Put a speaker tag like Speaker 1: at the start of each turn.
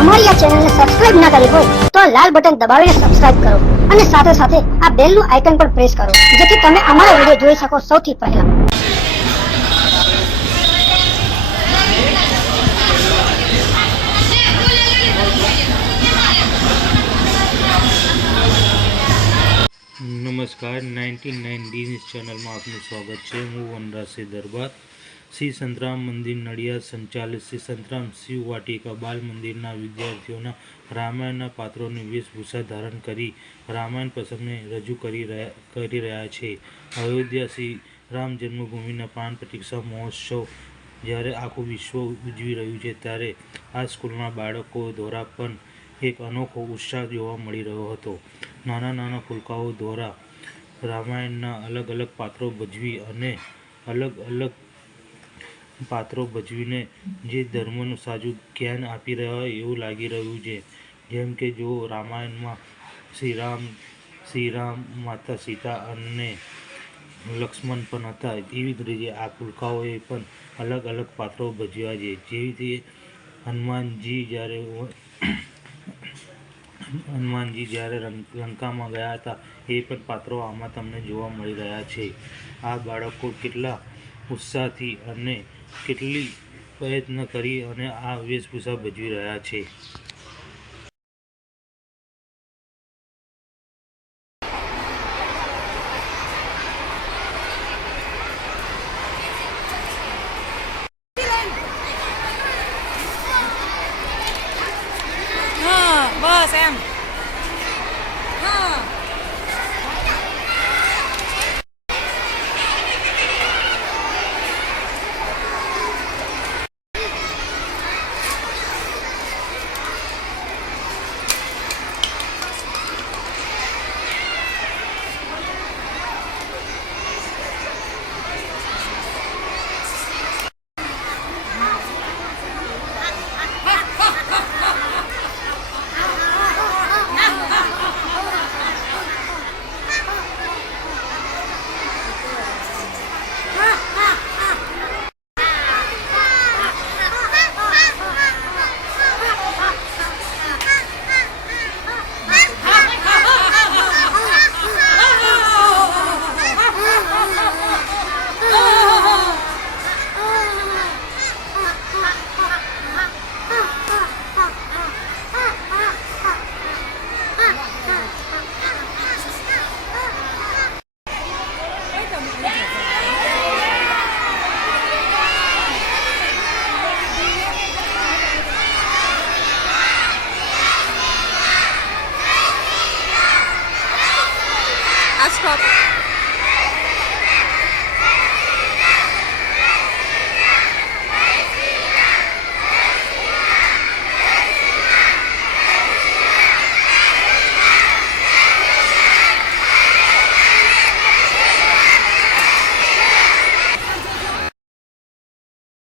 Speaker 1: અમારી આ ચેનલને સબસ્ક્રાઇબ ના કરી હોય તો આ લાલ બટન દબાવીને સબસ્ક્રાઇબ કરો અને સાથે સાથે આ બેલનું આઇકન પણ પ્રેસ કરો, જેથી તમે અમારા વીડિયો જોઈ શકો સૌથી પહેલા.
Speaker 2: નમસ્કાર, નાઇન્ટી નાઇન ડીઝ ચેનલમાં આપનું સ્વાગત છે. હું વનરાજસિંહ દરબાર. શ્રી સંતરામ મંદિર નડિયાદ સંચાલિત શ્રી સંતરામ શિવ વાટિકા બાલ મંદિરના વિદ્યાર્થીઓના રામાયણના પાત્રોની વેશભૂષા ધારણ કરી રામાયણ પ્રસંગને રજૂ કરી રહ્યા કરી રહ્યા છે. અયોધ્યા શ્રી રામ જન્મભૂમિના પ્રાણ પ્રતિક્ષા મહોત્સવ જ્યારે આખું વિશ્વ ઉજવી રહ્યું છે ત્યારે આ સ્કૂલના બાળકો દ્વારા પણ એક અનોખો ઉત્સાહ જોવા મળી રહ્યો હતો. નાના નાના ફુલકાઓ દ્વારા રામાયણના અલગ અલગ પાત્રો ભજવી અને અલગ અલગ પાત્રો ભજવીને જે ધર્મનું સાચું જ્ઞાન આપી રહ્યા હોય એવું લાગી રહ્યું છે. જેમ કે જો રામાયણમાં શ્રીરામ શ્રીરામ, માતા સીતા અને લક્ષ્મણ પણ હતા, એવી જ રીતે આ પુલકાઓએ પણ અલગ અલગ પાત્રો ભજવ્યા છે. જેવી રીતે હનુમાનજી જ્યારે હનુમાનજી જ્યારે લંકામાં ગયા હતા, એ પણ પાત્રો આમાં તમને જોવા મળી રહ્યા છે. આ બાળકો કેટલા ઉત્સાહથી અને કેટલી પ્રયત્ન કરી અને આ વેશભૂષા ભજવી રહ્યા છે.
Speaker 3: બસ એમ.